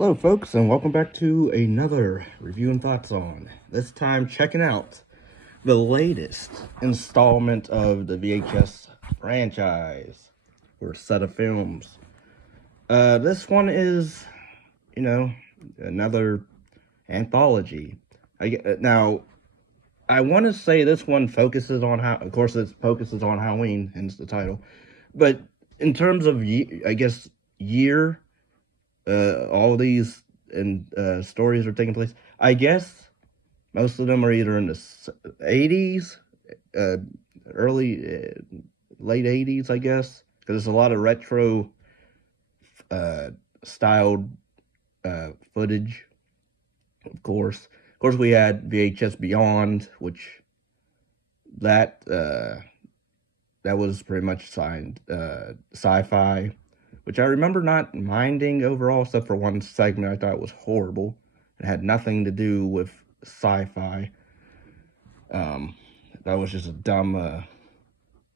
Hello folks, and welcome back to another review and thoughts on. This time checking out the latest installment of the VHS franchise, or set of films. This one is, another anthology. Now, I want to say this one focuses on of course it focuses on Halloween, hence the title. But in terms of, year, all these stories are taking place. I guess most of them are either in the 80s, late 80s, I guess, because there's a lot of retro styled footage. Of course, we had VHS Beyond, which that was pretty much sci-fi, which I remember not minding overall, except for one segment I thought was horrible. It had nothing to do with sci-fi. That was just a dumb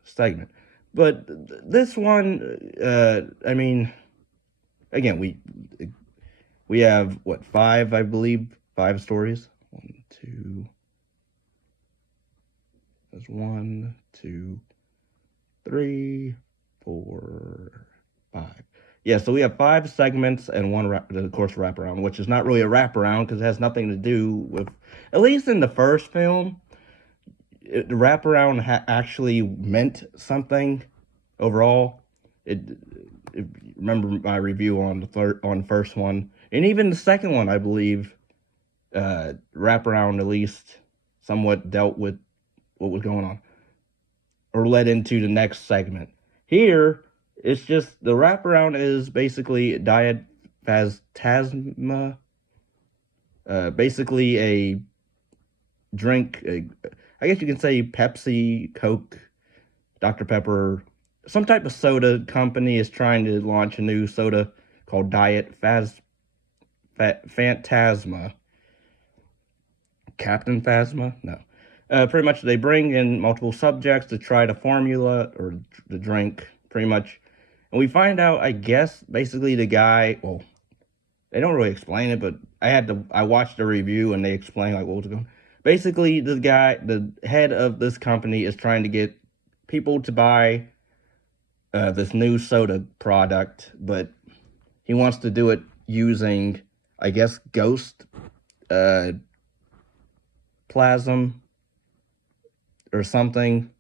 segment. But this one, again, we have, what, five stories? There's 1, 2, 3, 4, 5. Yeah, so we have 5 segments and one, of course, wraparound, which is not really a wraparound because it has nothing to do with, at least in the first film, the wraparound actually meant something overall. Remember my review on the first one, and even the second one, I believe, wraparound at least somewhat dealt with what was going on, or led into the next segment. Here, it's just the wraparound is basically diet phastasma, basically a drink. I guess you can say Pepsi, Coke, Dr. Pepper, some type of soda company is trying to launch a new soda called Diet Phantasma. Captain Phasma? No. Pretty much they bring in multiple subjects to try the formula or the drink, pretty much. And we find out, I guess, basically the guy, well, they don't really explain it, but I watched the review and they explain like what was going on. Basically, the guy, the head of this company, is trying to get people to buy this new soda product, but he wants to do it using, I guess, ghost plasm or something.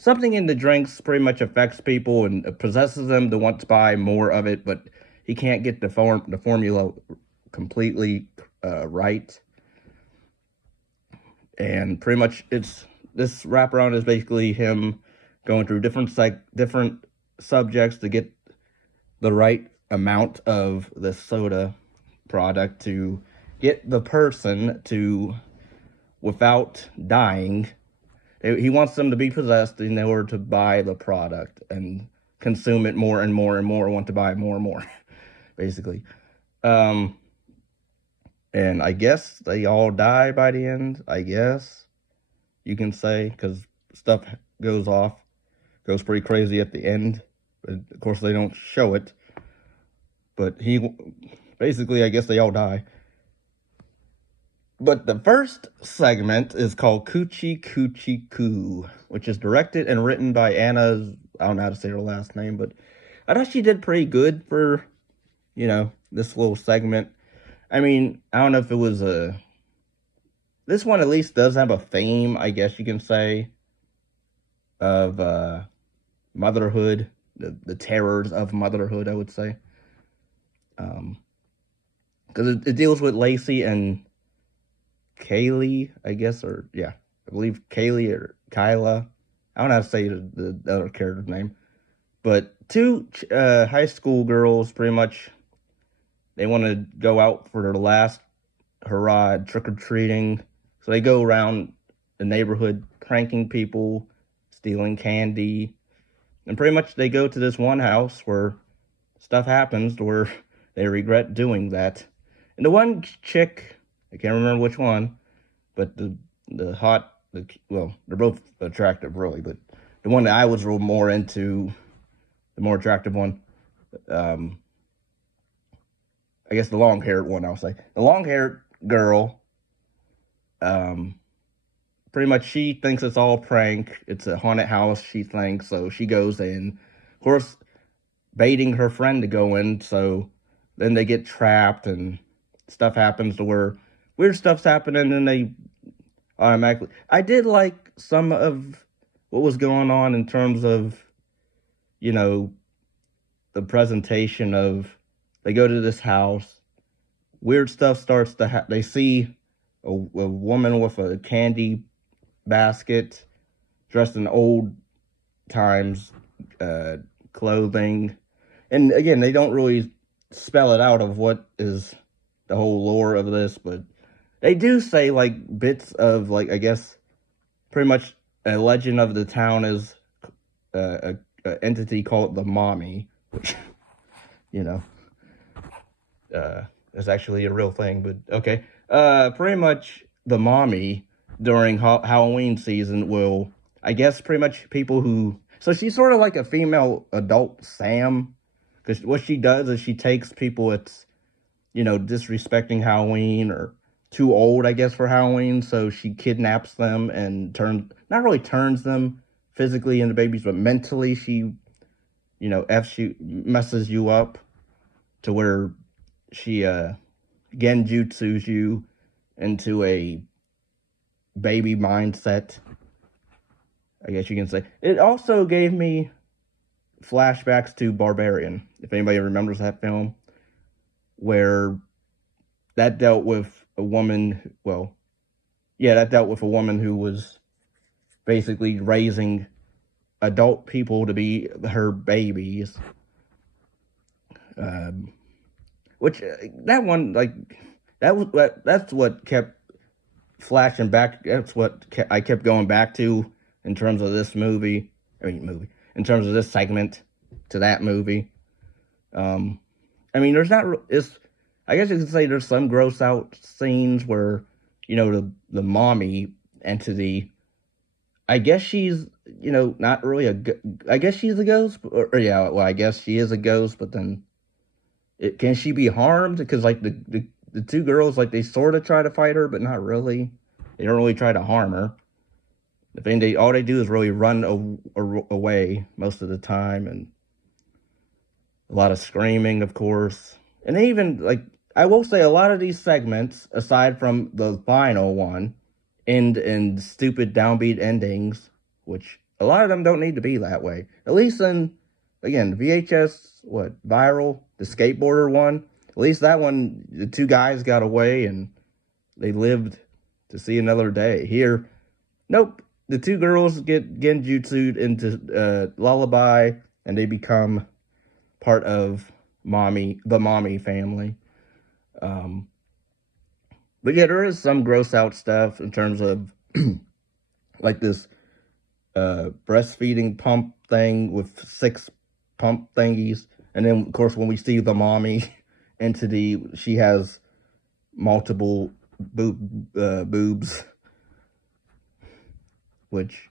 Something in the drinks pretty much affects people and possesses them to want to buy more of it, but he can't get the formula completely right. And pretty much this wraparound is basically him going through different subjects to get the right amount of the soda product to get the person to, without dying, he wants them to be possessed in order to buy the product and consume it more and more and more, want to buy more and more, basically. And I guess they all die by the end, I guess you can say, because stuff goes pretty crazy at the end. But of course, they don't show it. But basically, I guess they all die. But the first segment is called Coochie Coochie Coo, which is directed and written by Anna, I don't know how to say her last name, but I thought she did pretty good for, this little segment. I mean, I don't know if it was this one at least does have a theme, I guess you can say, of motherhood, the terrors of motherhood, I would say. Because it deals with Lacey and Kaylee, I guess, I believe Kaylee or Kyla. I don't know how to say the other character's name. But 2 high school girls, pretty much, they want to go out for their last hurrah trick-or-treating. So they go around the neighborhood pranking people, stealing candy. And pretty much they go to this one house where stuff happens where they regret doing that. And the one chick, I can't remember which one, but well, they're both attractive, really, but the one that I was real more into, the more attractive one, I guess the long-haired one, I'll say. The long-haired girl, um, pretty much she thinks it's all prank. It's a haunted house, she thinks, so she goes in. Of course, baiting her friend to go in, so then they get trapped and stuff happens to where weird stuff's happening and they automatically. I did like some of what was going on in terms of, you know, the presentation of they go to this house, weird stuff starts to happen. They see a woman with a candy basket dressed in old times clothing. And again, they don't really spell it out of what is the whole lore of this, but they do say like bits of like, I guess pretty much a legend of the town is a entity called the Mommy, which you know is actually a real thing. But okay, pretty much the Mommy during Halloween season will, I guess, pretty much people who. So she's sort of like a female adult Sam, because what she does is she takes people it's, disrespecting Halloween or too old, I guess, for Halloween. So she kidnaps them and not really turns them physically into babies, but mentally she, messes you up to where she genjutsus you into a baby mindset, I guess you can say. It also gave me flashbacks to Barbarian, if anybody remembers that film, where that dealt with a woman, that dealt with a woman who was basically raising adult people to be her babies. Which, that one, like, that's what kept flashing back. That's what I kept going back to in terms of this movie. In terms of this segment to that movie. There's not. I guess you could say there's some gross out scenes where, the Mommy entity. I guess she's, not really I guess she's a ghost, I guess she is a ghost, but then, can she be harmed? Because like the two girls, like they sort of try to fight her, but not really. They don't really try to harm her. The thing all they do is really run away most of the time, and a lot of screaming, of course. And even, like, I will say a lot of these segments, aside from the final one, end in stupid downbeat endings, which a lot of them don't need to be that way. At least in, again, VHS, Viral, the skateboarder one, at least that one, the two guys got away and they lived to see another day. Here, nope. The two girls get genjutsu'd into Lullaby, and they become part of the Mommy family. But yeah, there is some gross out stuff in terms of like this breastfeeding pump thing with 6 pump thingies. And then, of course, when we see the Mommy entity, she has multiple boobs. Which,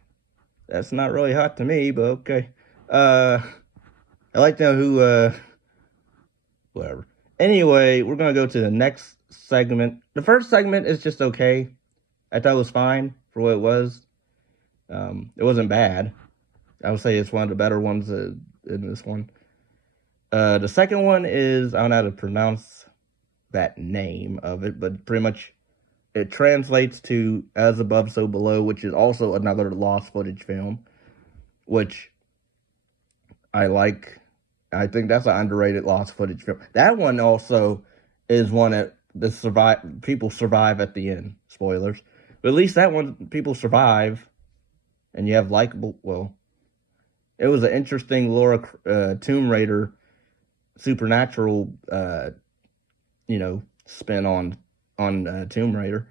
that's not really hot to me, but okay. I like to know who, whatever. Anyway, we're going to go to the next segment. The first segment is just okay. I thought it was fine for what it was. It wasn't bad. I would say it's one of the better ones in this one. The second one is, I don't know how to pronounce that name of it, but pretty much it translates to As Above, So Below, which is also another lost footage film, which I like. I think that's an underrated lost footage film. That one also is one that people survive at the end. Spoilers. But at least that one, people survive, and you have likable, it was an interesting Laura Tomb Raider supernatural, spin on Tomb Raider.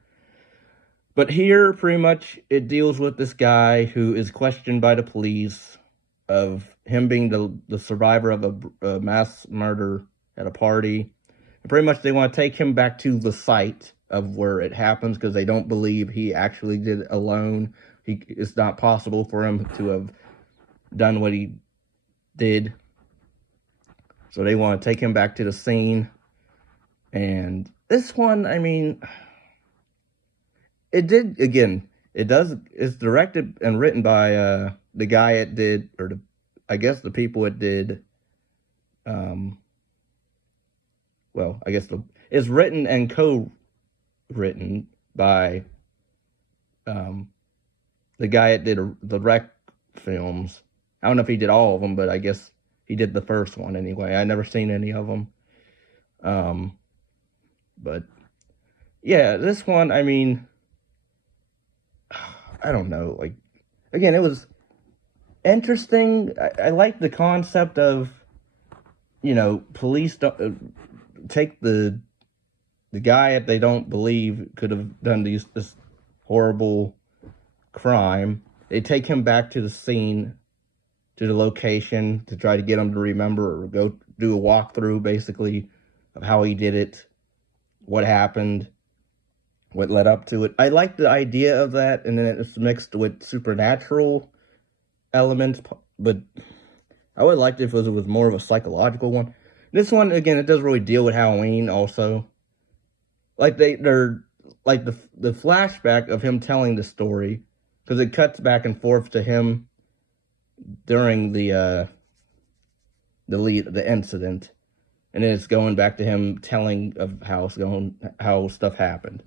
But here, pretty much, it deals with this guy who is questioned by the police of him being the survivor of a mass murder at a party. And pretty much, they want to take him back to the site of where it happens because they don't believe he actually did it alone. It's not possible for him to have done what he did. So they want to take him back to the scene. And this one, I mean, it did again. It does. It's directed and written by the guy it did, or I guess the people it did. Um, well, I guess it's written and co-written by um, the guy that did the Wreck films. I don't know if he did all of them, but I guess he did the first one anyway. I never seen any of them. But yeah, this one, I mean, I don't know. Like, again, it was interesting. I like the concept of, police don't, take the guy that they don't believe could have done this horrible crime. They take him back to the scene, to the location, to try to get him to remember or go do a walkthrough, basically, of how he did it, what happened, what led up to it. I like the idea of that, and then it's mixed with supernatural elements, but I would like if it was more of a psychological one. This one, again, it does really deal with Halloween also. Like they're like the flashback of him telling the story, because it cuts back and forth to him during the incident, and then it's going back to him telling of how stuff happened.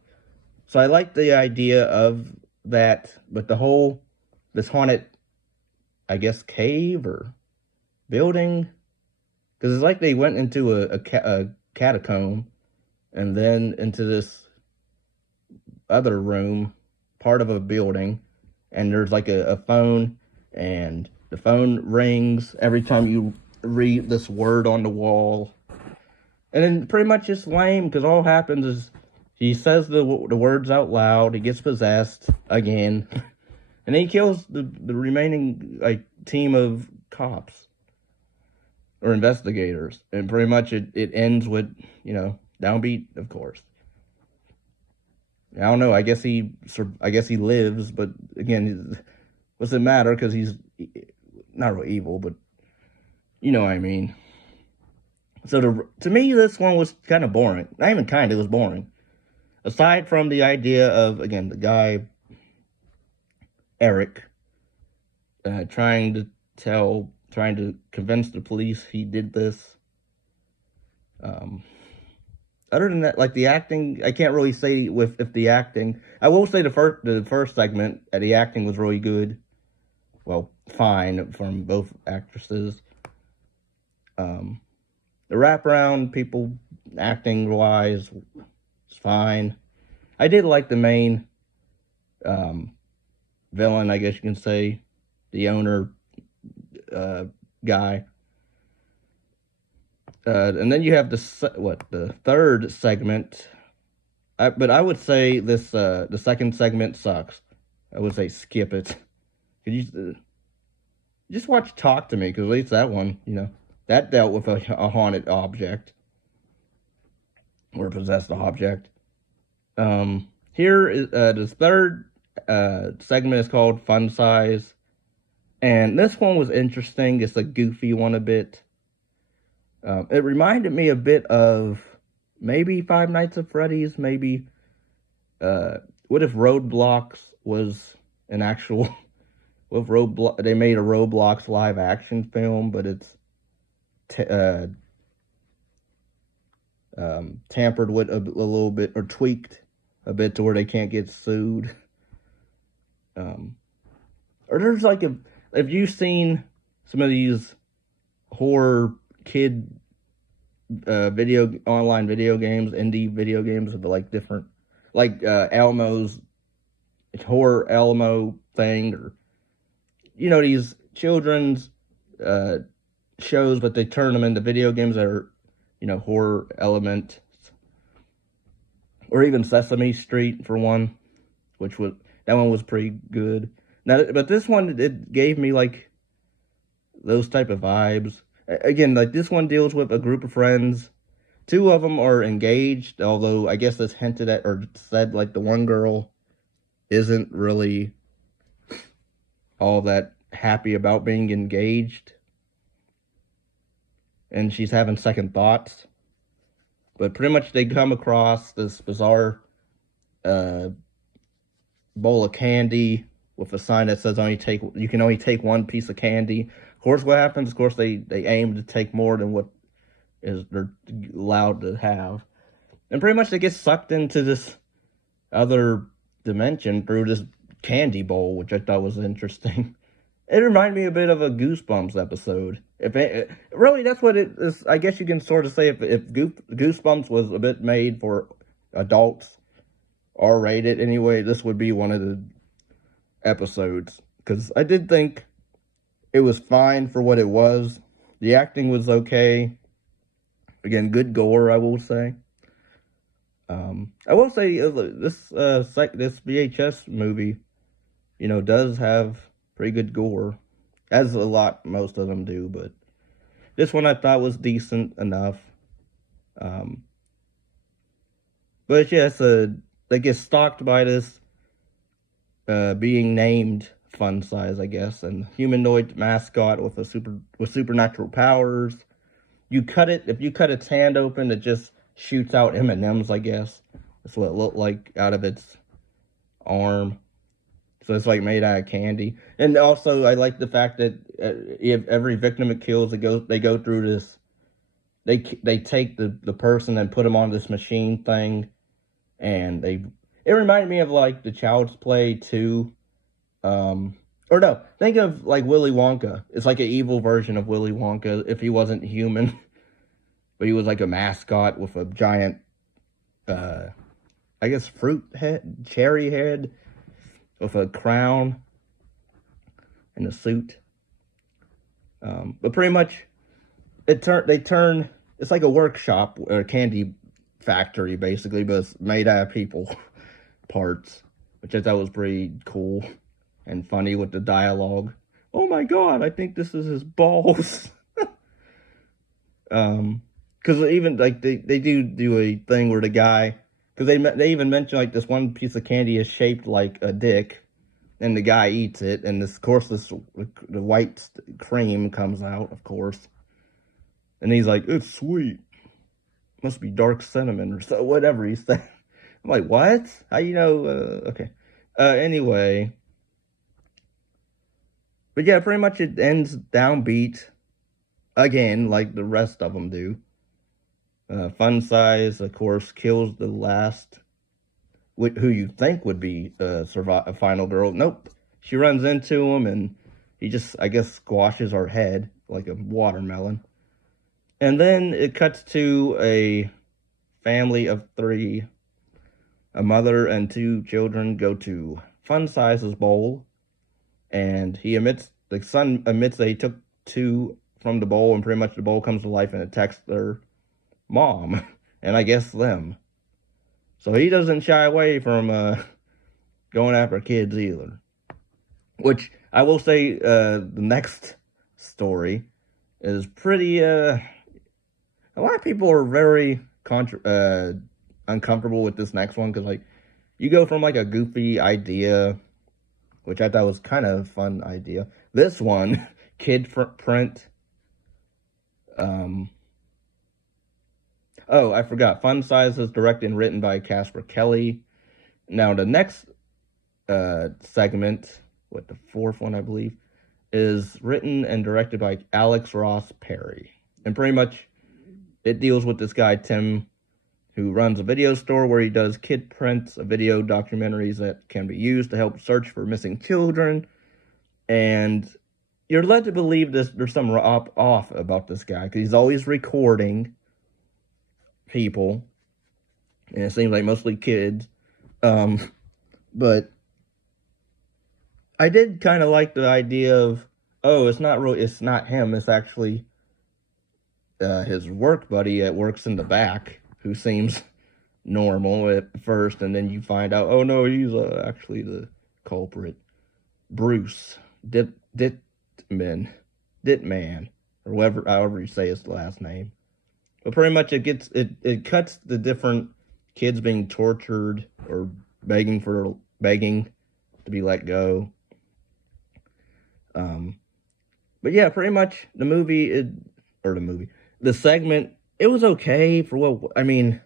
So I like the idea of that, but this haunted, I guess, cave or building, because it's like they went into a catacomb and then into this other room, part of a building, and there's like a phone, and the phone rings every time you read this word on the wall. And then pretty much it's lame, because all happens is he says the words out loud, he gets possessed again, and then he kills the remaining team of cops or investigators. And pretty much it ends with, downbeat, of course. I don't know. I guess he lives, but again, what's it matter? Because he's not real evil, but you know what I mean. So to me, this one was kind of boring. Not even kind; it was boring. Aside from the idea of, again, the guy Eric trying to convince the police he did this. Other than that, like the acting, I can't really say if the acting. I will say the first segment, the acting was really good. Well, fine from both actresses. The wraparound people acting wise is fine. I did like the main villain, I guess you can say, the owner guy. And then you have the third segment. But I would say this the second segment sucks. I would say skip it. Could you just watch Talk to Me? Because at least that one, that dealt with a haunted object or a possessed object. Here is this third segment is called Fun Size, and this one was interesting. It's a goofy one a bit. It reminded me a bit of maybe Five Nights at Freddy's, maybe. What if Roadblocks was an actual... What if they made a Roblox live action film, but it's tampered with a little bit, or tweaked a bit to where they can't get sued. Or there's if you've seen some of these horror kid online video games, indie video games with different, Elmo's horror Elmo thing, or these children's shows, but they turn them into video games that are horror elements, or even Sesame Street for one, that one was pretty good. Now, but this one, it gave me those type of vibes. Again, this one deals with a group of friends. Two of them are engaged, although I guess it's hinted at or said the one girl isn't really all that happy about being engaged, and she's having second thoughts. But pretty much they come across this bizarre uh, bowl of candy with a sign that says you can only take one piece of candy. Of course, what happens? Of course, they aim to take more than what is they're allowed to have, and pretty much they get sucked into this other dimension through this candy bowl, which I thought was interesting. It reminded me a bit of a Goosebumps episode. If it, really, that's what it is. I guess you can sort of say if Goosebumps was a bit made for adults, R-rated anyway, this would be one of the episodes. Because I did think it was fine for what it was. The acting was okay. Again, good gore, I will say. I will say this VHS movie, does have pretty good gore, as most of them do. But this one I thought was decent enough. But yeah, they get stalked by this being named Fun Size, I guess, and humanoid mascot with supernatural powers. If you cut its hand open, it just shoots out M&Ms, I guess. That's what it looked like out of its arm. So it's like made out of candy. And also, I like the fact that if every victim it kills, they go through this. They take the person and put them on this machine thing, and it reminded me of like the Child's Play 2. Or no, think of like Willy Wonka. It's like an evil version of Willy Wonka if he wasn't human, but he was like a mascot with a giant, I guess cherry head, with a crown and a suit. But pretty much, it's like a workshop or a candy factory basically, but it's made out of people parts, which I thought was pretty cool and funny with the dialogue. Oh my god, I think this is his balls. Because even like they do a thing where the guy, because they even mention like this one piece of candy is shaped like a dick, and the guy eats it, and of course the white cream comes out, of course, and he's like, it's sweet, must be dark cinnamon or so, whatever he said. I'm like, what? How you know? Okay. Anyway. But yeah, pretty much it ends downbeat. Again, like the rest of them do. Fun Size, of course, kills the last, who you think would be a final girl. Nope. She runs into him, and he just, I guess, squashes her head like a watermelon. And then it cuts to a family of 3. A mother and 2 children go to Fun Size's bowl, and the son admits that he took 2 from the bowl, and pretty much the bowl comes to life and attacks their mom, and I guess them. So he doesn't shy away from going after kids either. Which, I will say, the next story is pretty, a lot of people are very uncomfortable with this next one, because like you go from like a goofy idea, which I thought was kind of a fun idea. This one, kid print. Oh, I forgot. Fun Size is directed and written by Casper Kelly. Now the next segment, the 4th one I believe, is written and directed by Alex Ross Perry, and pretty much it deals with this guy Tim, who runs a video store where he does kid prints of video documentaries that can be used to help search for missing children. And you're led to believe there's some off about this guy, because he's always recording people, and it seems like mostly kids. But I did kind of like the idea of, it's not him, it's actually his work buddy that works in the back, who seems normal at first, and then you find out, oh no, he's actually the culprit. Bruce Dittman, or however you say his last name. But pretty much it cuts the different kids being tortured or begging to be let go. But yeah, pretty much the segment it was okay for what I mean.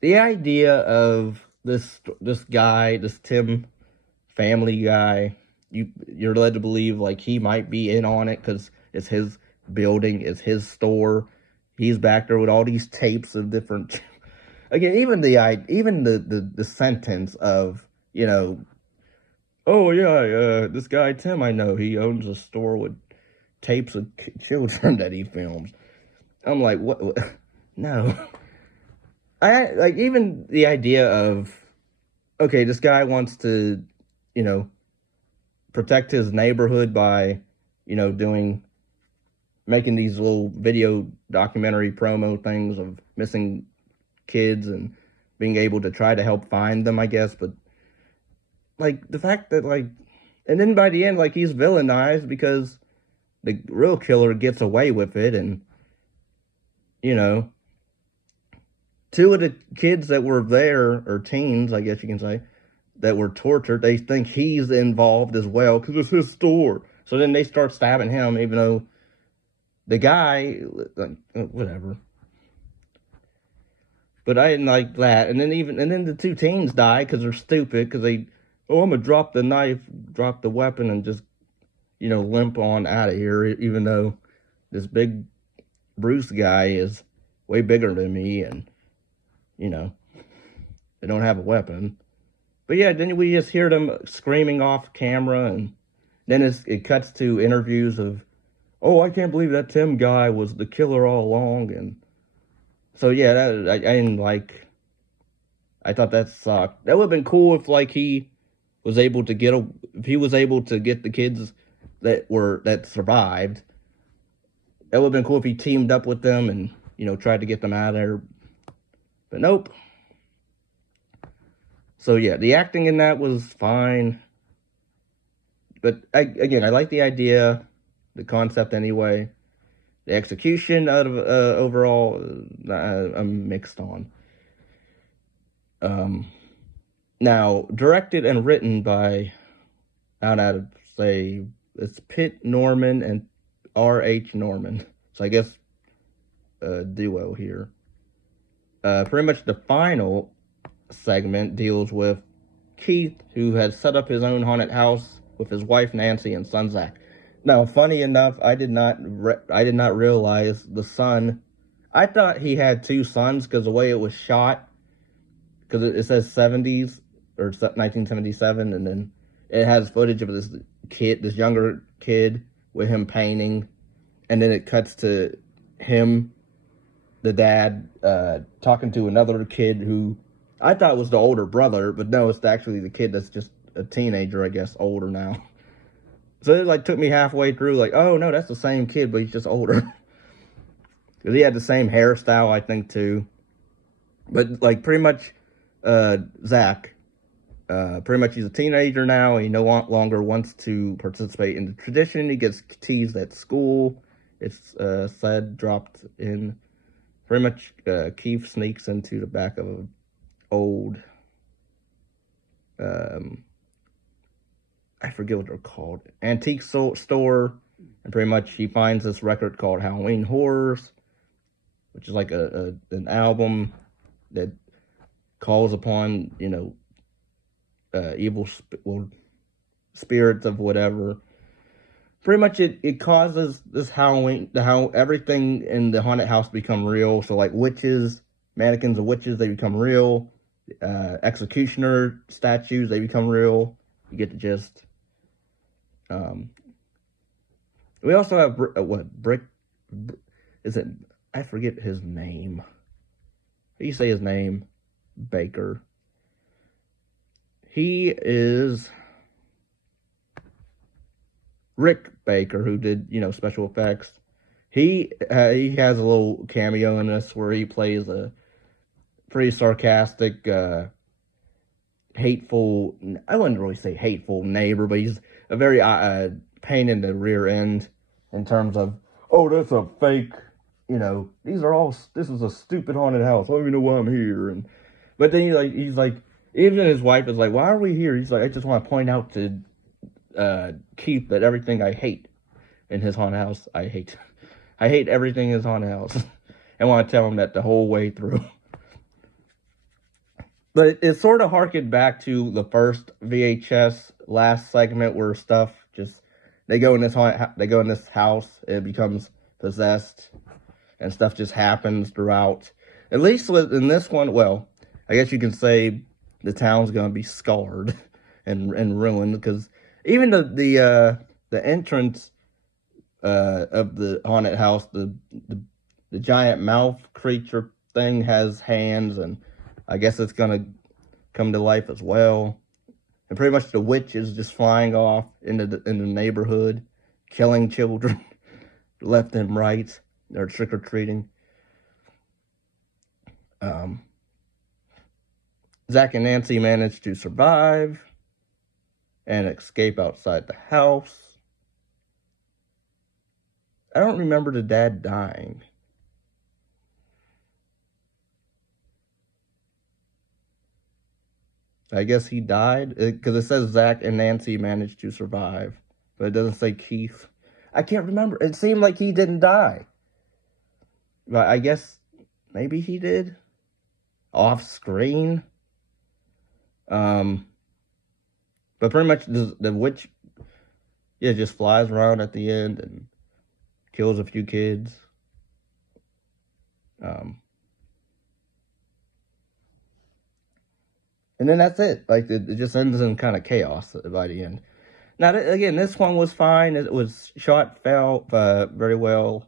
The idea of this guy, this Tim Family Guy, you're led to believe like he might be in on it because it's his building, it's his store. He's back there with all these tapes of different. Again, even the sentence of oh yeah, this guy Tim I know he owns a store with tapes of children that he films. I'm like, what? No. I like even the idea of okay, this guy wants to, you know, protect his neighborhood by, doing making these little video documentary promo things of missing kids and being able to try to help find them, I guess. But like the fact that and then by the end, like he's villainized because the real killer gets away with it, and you know, two of the kids that were there, or teens, I guess you can say, that were tortured, they think he's involved as well because it's his store. So then they start stabbing him, even though the guy, like, whatever. But I didn't like that. And then the two teens die because they're stupid because I'm gonna drop the knife, drop the weapon, and just limp on out of here. Even though this big Bruce guy is way bigger than me, and they don't have a weapon. But yeah, then we just hear them screaming off camera, and then it cuts to interviews of, oh, I can't believe that Tim guy was the killer all along, and so yeah, I didn't like. I thought that sucked. That would have been cool if he was able to if he was able to get the kids that survived. That would have been cool if he teamed up with them and tried to get them out of there. But nope. So yeah, the acting in that was fine. But again, I like the idea, the concept anyway. The execution out of overall, I'm mixed on. Now, directed and written by, I don't know how to say, it's Pitt Norman and R.H. Norman. So I guess a duo here. Pretty much the final segment deals with Keith, who has set up his own haunted house with his wife Nancy and son Zach. Now, funny enough, I did not realize the son. I thought he had two sons because the way it was shot, because it says 70s or 1977, and then it has footage of this younger kid with him painting, and then it cuts to him, the dad, talking to another kid who I thought was the older brother, but no, it's actually the kid that's just a teenager, I guess, older now. So it took me halfway through, oh no, that's the same kid, but he's just older. Because he had the same hairstyle, I think, too. But pretty much, Zach, pretty much he's a teenager now. He no longer wants to participate in the tradition. He gets teased at school. It's said dropped in. Pretty much, Keith sneaks into the back of an old, I forget what they're called, antique store, and pretty much he finds this record called Halloween Horrors, which is like an album that calls upon evil spirits of whatever. Pretty much it causes this Halloween, how everything in the haunted house become real. So witches, mannequins of witches, they become real. Executioner statues, they become real. You get the gist. We also have is it? I forget his name. How do you say his name? Baker. He is Rick Baker, who did special effects. He has a little cameo in this where he plays a pretty sarcastic, hateful. I wouldn't really say hateful neighbor, but he's a very pain in the rear end in terms of, oh, that's a fake. This is a stupid haunted house. I don't even know why I'm here. But then he's like, even his wife is like, why are we here? He's like, I just want to point out to Keith that everything I hate in his haunted house, I hate. I hate everything in his haunted house. and want to tell him that the whole way through. But it sort of harkened back to the first VHS last segment where stuff just they go in this house, it becomes possessed, and stuff just happens throughout. At least in this one, well, I guess you can say the town's gonna be scarred and ruined because even the entrance of the haunted house, the giant mouth creature thing has hands, and I guess it's gonna come to life as well. And pretty much the witch is just flying off in the neighborhood, killing children left and right. They're trick or treating. Zach and Nancy manage to survive and escape outside the house. I don't remember the dad dying. I guess he died because it says Zach and Nancy managed to survive, but it doesn't say Keith. I can't remember. It seemed like he didn't die, but I guess maybe he did off screen. But pretty much the witch, yeah, just flies around at the end and kills a few kids. And then that's it. Like, it just ends in kind of chaos by the end. Now, again, this one was fine. It was shot very well.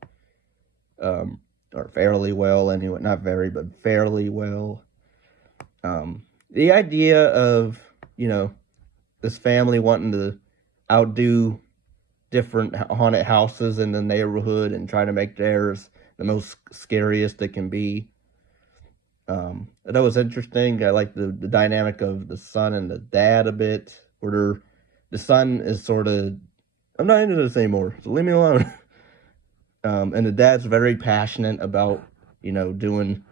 Or fairly well, anyway. Not very, but fairly well. The idea of, this family wanting to outdo different haunted houses in the neighborhood and trying to make theirs the most scariest it can be. That was interesting. I like the dynamic of the son and the dad a bit, where the son is sort of, I'm not into this anymore, so leave me alone. And the dad's very passionate about, doing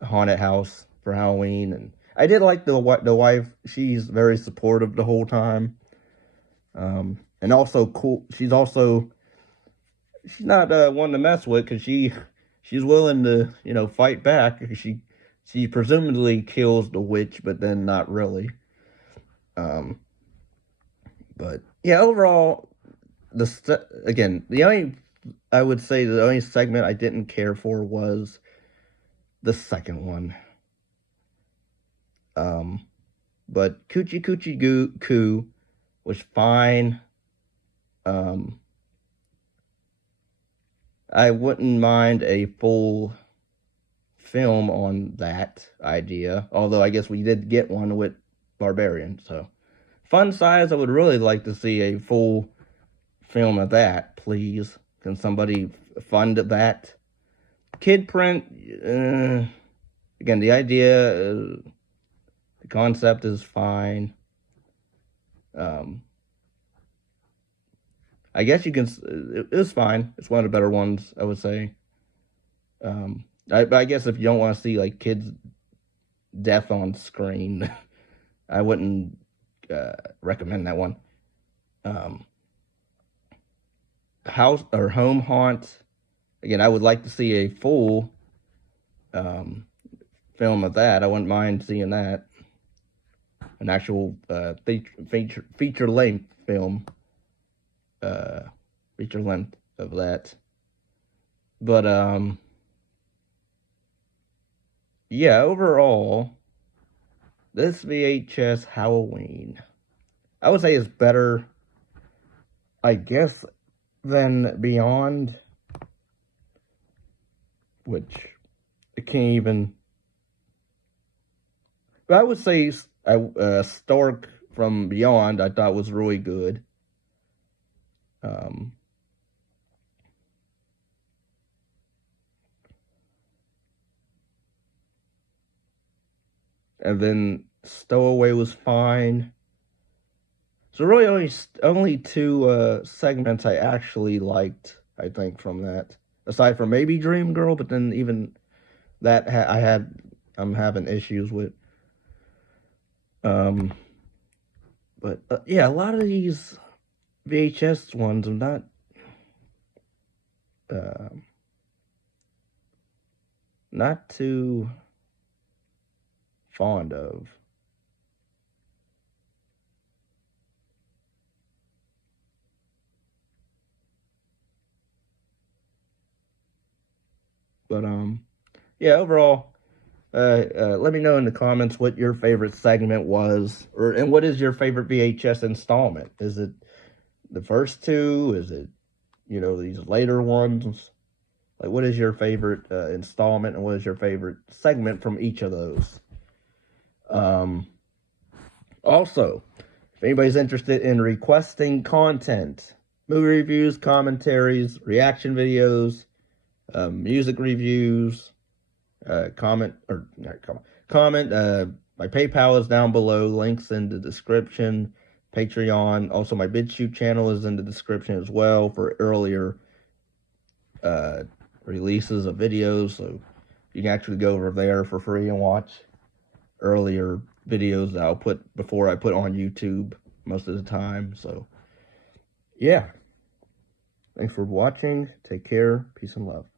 a haunted house for Halloween. And I did like the wife. She's very supportive the whole time. And also cool. She's not one to mess with because she's willing to, fight back. She presumably kills the witch, but then not really. But yeah, overall, I would say the only segment I didn't care for was the second one. But Coochie Coochie Coo was fine. I wouldn't mind a full film on that idea, although I guess we did get one with Barbarian. So fun size, I would really like to see a full film of that, please. Can somebody fund that? Kid print, again, the idea, the concept is fine. I guess you can, it was fine. It's one of the better ones, I would say. I guess if you don't want to see like kids' death on screen, I wouldn't recommend that one. House or Home Haunt. Again, I would like to see a full film of that. I wouldn't mind seeing that. An actual feature length film. Feature length of that. But yeah, overall, this VHS Halloween, I would say is better, I guess, than Beyond, which it can't even. But I would say Stork from Beyond I thought was really good. And then Stowaway was fine. So really only two segments I actually liked, I think, from that. Aside from maybe Dream Girl, but then even that I'm having issues with. But yeah, a lot of these VHS ones I'm not not too fond of. But yeah, overall, let me know in the comments what your favorite segment was, and what is your favorite VHS installment? Is it the first two? Is it, these later ones? Like, what is your favorite installment, and what is your favorite segment from each of those? Um, Also, if anybody's interested in requesting content, movie reviews, commentaries, reaction videos, music reviews, comment or not comment. Comment. My PayPal is down below. Links in the description. Patreon. Also, my BitChute channel is in the description as well for earlier uh, releases of videos. So you can actually go over there for free and watch earlier videos that I'll put before I put on YouTube most of the time. So yeah, thanks for watching. Take care. Peace and love.